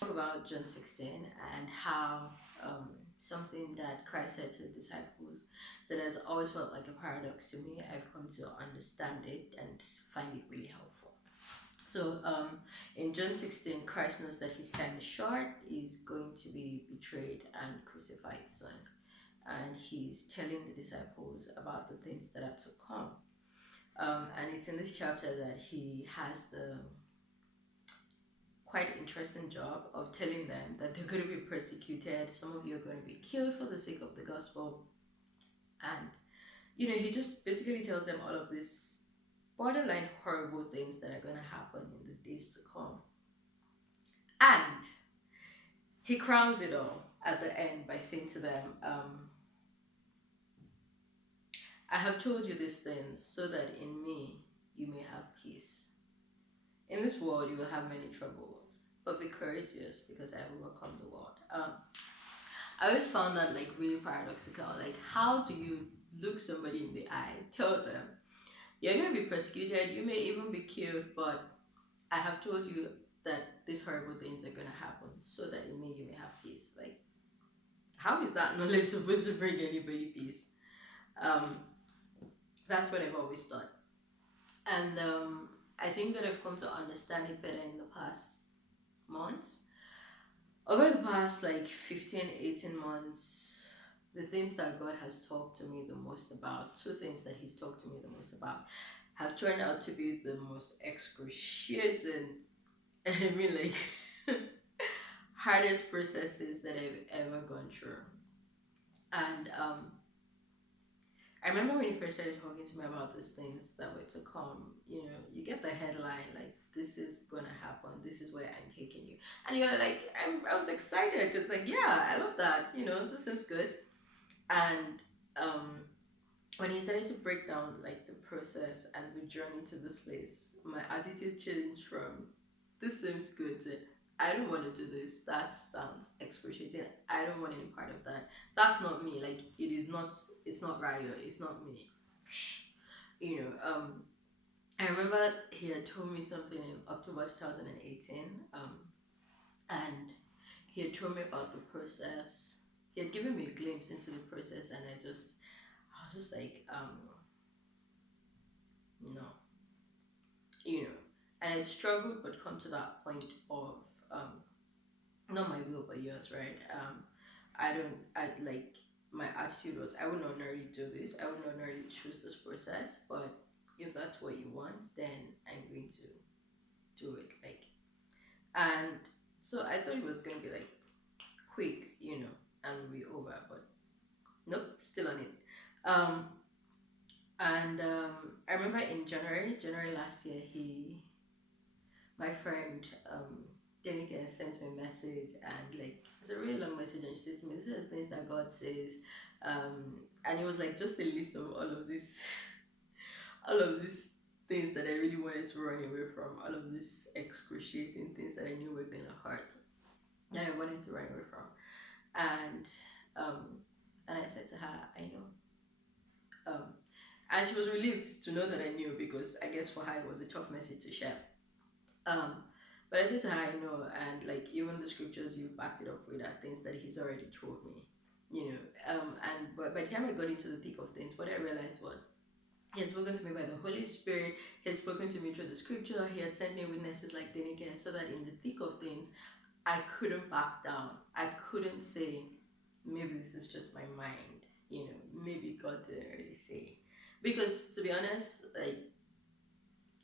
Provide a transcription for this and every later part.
Talk about John 16 and how something that Christ said to the disciples that has always felt like a paradox to me, I've come to understand it and find it really helpful. So in John 16, Christ knows that his time is short, he's going to be betrayed and crucified soon. And he's telling the disciples about the things that are to come. And it's in this chapter that he has the quite interesting job of telling them that they're going to be persecuted. Some of you are going to be killed for the sake of the gospel. And, he just basically tells them all of these borderline horrible things that are going to happen in the days to come. And he crowns it all at the end by saying to them, I have told you these things so that in me you may have peace. In this world you will have many troubles, but be courageous because I will overcome the world. I always found that like really paradoxical. Like, how do you look somebody in the eye, tell them you're going to be persecuted, you may even be killed, but I have told you that these horrible things are going to happen so that in me you may have peace. Like, how is that knowledge supposed to bring anybody peace? Um, that's what I've always thought. And I think that I've come to understand it better in the past months. Over the past like 15, 18 months, the things that God has talked to me the most about, two things that He's talked to me the most about, have turned out to be the most excruciating, I mean, like, hardest processes that I've ever gone through. And I remember when you first started talking to me about these things that were to come, you get the headline like, this is gonna happen, this is where I'm taking you. And you're like, I was excited because, like, yeah, I love that, this seems good. And um, when he started to break down like the process and the journey to this place, my attitude changed from this seems good to I don't want to do this. That sounds excruciating. I don't want any part of that. That's not me. Like, it is not. It's not Raya. It's not me. You know. I remember he had told me something in October 2018. And he had told me about the process. He had given me a glimpse into the process, and I was just like, no, and I'd struggled, but come to that point of um, not my will, but yours, right? I like my attitude was I would not ordinarily do this. I would not ordinarily choose this process, but if that's what you want, then I'm going to do it. Like, and so I thought it was going to be like quick, and we'll be over, but nope, still on it. Um, and I remember in January last year, my friend Denike sent me a message, and like it's a really long message, and she says to me, "These are the things that God says," and it was like just a list of all of this, all of these things that I really wanted to run away from, all of these excruciating things that I knew were gonna hurt, that I wanted to run away from, and um, and I said to her, "I know." Um, and she was relieved to know that I knew because I guess for her it was a tough message to share. Um, but I said to her, I know, and like even the scriptures you backed it up with are things that he's already told me, and but by the time I got into the thick of things, what I realized was he had spoken to me by the Holy Spirit, he had spoken to me through the scripture, he had sent me witnesses like Denike, so that in the thick of things, I couldn't back down. I couldn't say, maybe this is just my mind, maybe God didn't really say. Because to be honest, like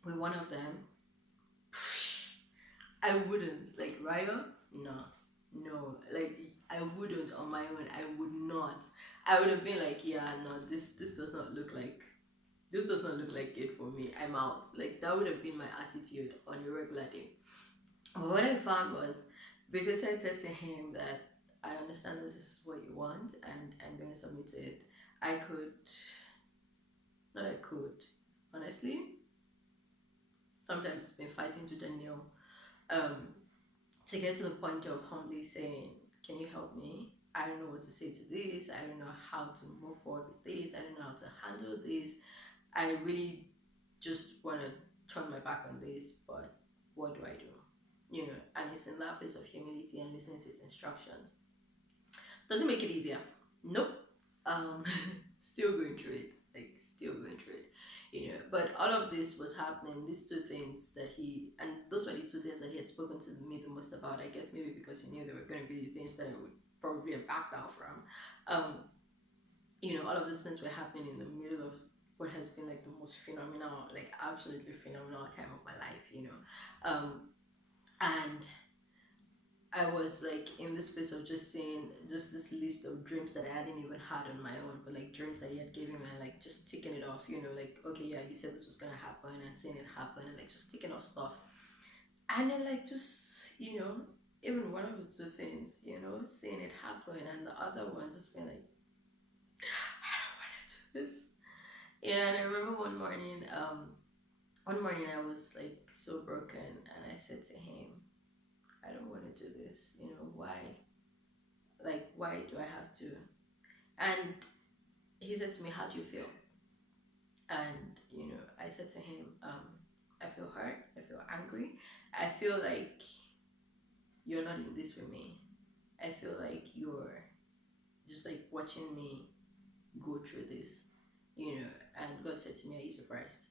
with one of them, I wouldn't like Raya. No, no, like I wouldn't on my own. I would not. I would have been like, yeah, no, this does not look like it for me. I'm out. Like that would have been my attitude on a regular day. But what I found was because I said to him that I understand that this is what you want and I'm going to submit to it. I could, not I could, honestly. Sometimes it's been fighting to the nail. Um, to get to the point of humbly saying, can you help me? I don't know what to say to this. I don't know how to move forward with this. I don't know how to handle this. I really just want to turn my back on this, but what do I do? and it's in that place of humility and listening to his instructions. Doesn't make it easier. Nope. Um, still going through it. Like, still going through it. But all of this was happening, these two things that and those were the two things that he had spoken to me the most about. I guess maybe because he knew they were going to be the things that I would probably have backed out from. All of those things were happening in the middle of what has been like the most phenomenal, like absolutely phenomenal time of my life. And I was like in this place of just seeing just this list of dreams that I hadn't even had on my own, but like dreams that he had given me, and like just ticking it off, like, okay, yeah, you said this was gonna happen, and seeing it happen, and like just ticking off stuff. And then like just, even one of the two things, seeing it happen, and the other one just being like, I don't wanna do this. And I remember one morning I was like so broken, and I said to him, I don't want to do this. Why? Like, why do I have to? And he said to me, how do you feel? And, I said to him, I feel hurt. I feel angry. I feel like you're not in this with me. I feel like you're just like watching me go through this, and God said to me, are you surprised?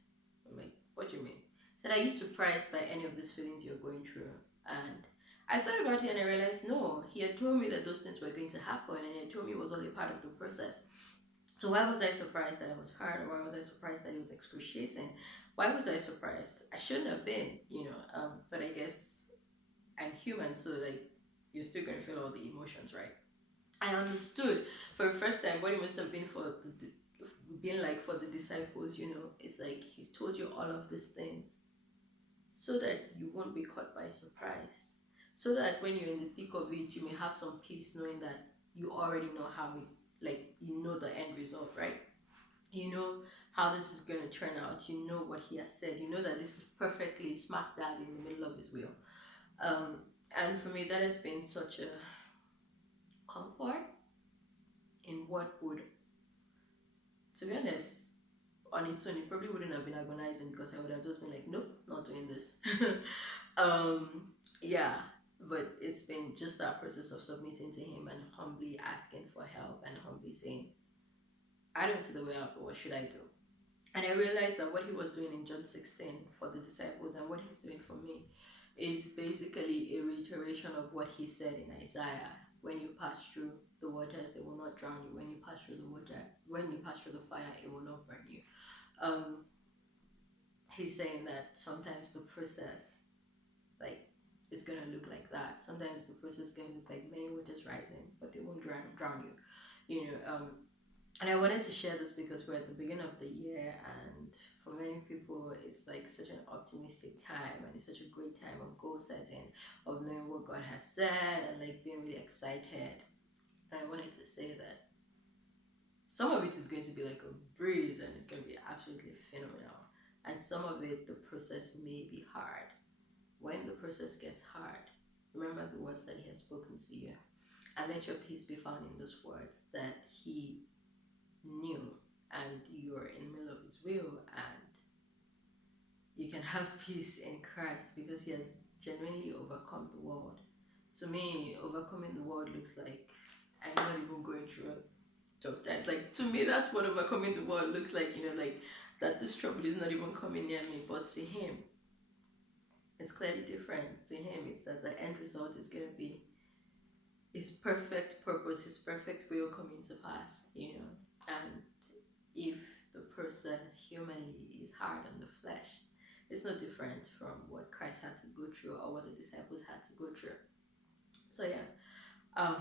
I'm like, what do you mean? He said, are you surprised by any of these feelings you're going through? And I thought about it and I realized, no, he had told me that those things were going to happen, and he had told me it was only part of the process. So why was I surprised that I was hurt? Or why was I surprised that it was excruciating? Why was I surprised? I shouldn't have been, but I guess I'm human, so like you're still going to feel all the emotions, right? I understood for the first time what it must have been being like for the disciples. It's like he's told you all of these things so that you won't be caught by surprise, so that when you're in the thick of it, you may have some peace knowing that you already know the end result, right? You know how this is going to turn out. You know what he has said. You know that this is perfectly smack dab in the middle of his will. And for me, that has been such a comfort in what would, to be honest, on its own, it probably wouldn't have been agonizing, because I would have just been like, nope, not doing this. Yeah, but it's been just that process of submitting to him and humbly asking for help and humbly saying, I don't see the way out, but what should I do? And I realized that what he was doing in John 16 for the disciples and what he's doing for me is basically a reiteration of what he said in Isaiah. When you pass through the waters, they will not drown you. When you pass through the fire, it will not burn you. He's saying that sometimes the process, like, is gonna look like that. Sometimes the process is gonna look like many waters rising, but they won't drown you. And I wanted to share this because we're at the beginning of the year, and for many people, it's like such an optimistic time, and it's such a great time of goal setting, of knowing what God has said, and like being really excited. And I wanted to say that some of it is going to be like a breeze, and it's going to be absolutely phenomenal. And some of it, the process may be hard. When the process gets hard, remember the words that he has spoken to you, and let your peace be found in those words that he knew, and you're in the middle of his will, and you can have peace in Christ because he has genuinely overcome the world. To me, overcoming the world looks like I'm not even going through tough times. Like, to me, that's what overcoming the world looks like, like that this trouble is not even coming near me. But to him, it's clearly different. To him, it's that the end result is going to be his perfect purpose, his perfect will coming to pass, and if the process humanly is hard on the flesh, it's no different from what Christ had to go through or what the disciples had to go through. So yeah,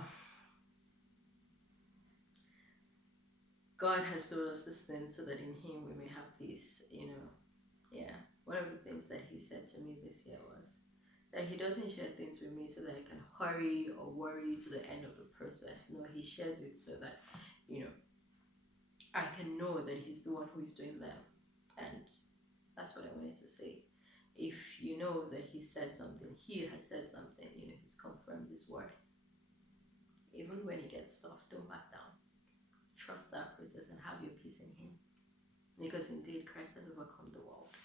God has told us this thing so that in him we may have peace. Yeah, one of the things that he said to me this year was that he doesn't share things with me so that I can hurry or worry to the end of the process. No, he shares it so that I can know that he's the one who is doing them. And that's what I wanted to say. If you know that he said something, he has said something, he's confirmed his word. Even when he gets tough, don't back down. Trust that process and have your peace in him. Because indeed, Christ has overcome the world.